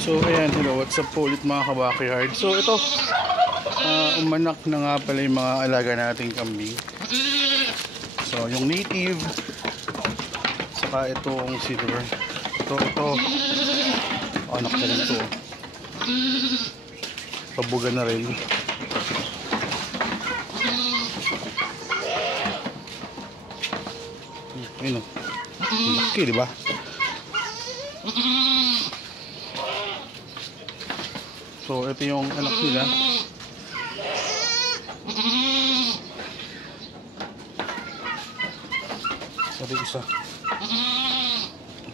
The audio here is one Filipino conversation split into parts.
So ayan, hello, what's up po ulit mga ka-backyard. So ito, umanak na nga pala yung mga alaga nating kambing. So yung native, saka itong silver. Ito, anak na rin ito. Pabuga na rin. Ayun o, laki diba? So ito yung anak nila. Sabi isa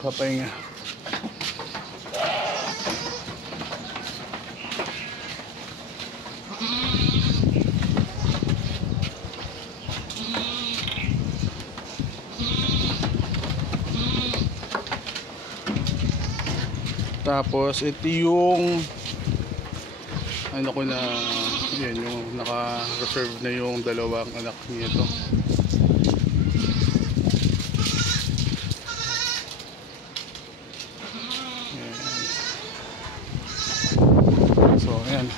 papahinga. Tapos ito yung ano ko na yan, yung naka-reserve na yung dalawang anak nito. Ayan. So ayan.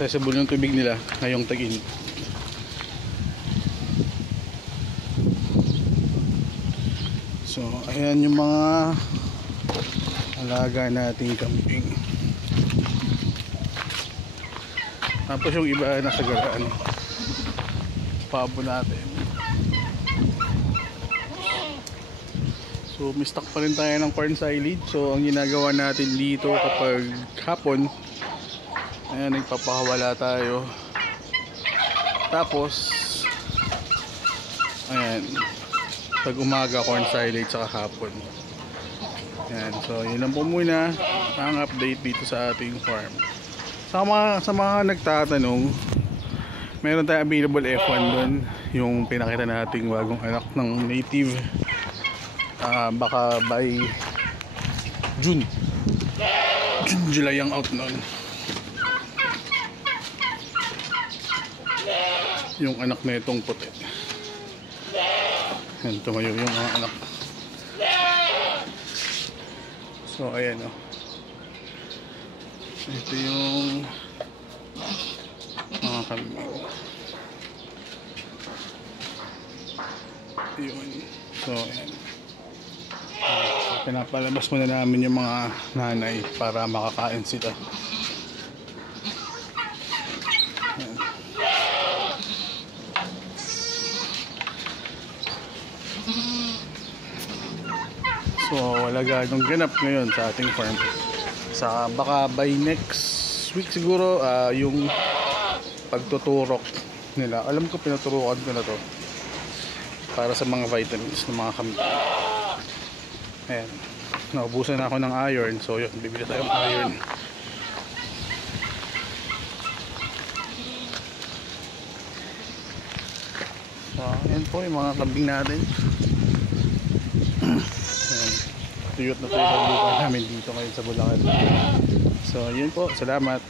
Accessible yung tubig nila ngayong tag-init. So ayan yung mga alaga nating kambing. Tapos yung iba nasa garaan, pabo natin. So mistock pa rin tayo ng corn silage. So ang ginagawa natin dito kapag hapon, ayan, nagpapakawala tayo. Tapos ayan, pag umaga corn silage saka hapon. Ayan, so yun lang po muna ang update dito sa ating farm. Sa mga nagtatanong, meron tayong available F1 doon, yung pinakita nating bagong anak ng native. Baka by June, July ang out noon. Yung anak na itong puti. Yan, tumayo yung mga anak. So ayan o. Ito yung mga kambing. Yun. So ayan. Pinapalabas muna namin yung mga nanay para makakain sila. Ayan. So wala ganong ganap ngayon sa ating farm. Sa baka by next week siguro yung pagtuturok nila. Alam ko pinuturukan ko na to para sa mga vitamins ng mga kambing. Ayan, naubusan na ako ng iron. So yun, bibili tayong iron. So ayan po yung mga kambing natin. Tuyot na tuyot ang lupa namin dito ngayon sa Bulacan. So yun po, salamat.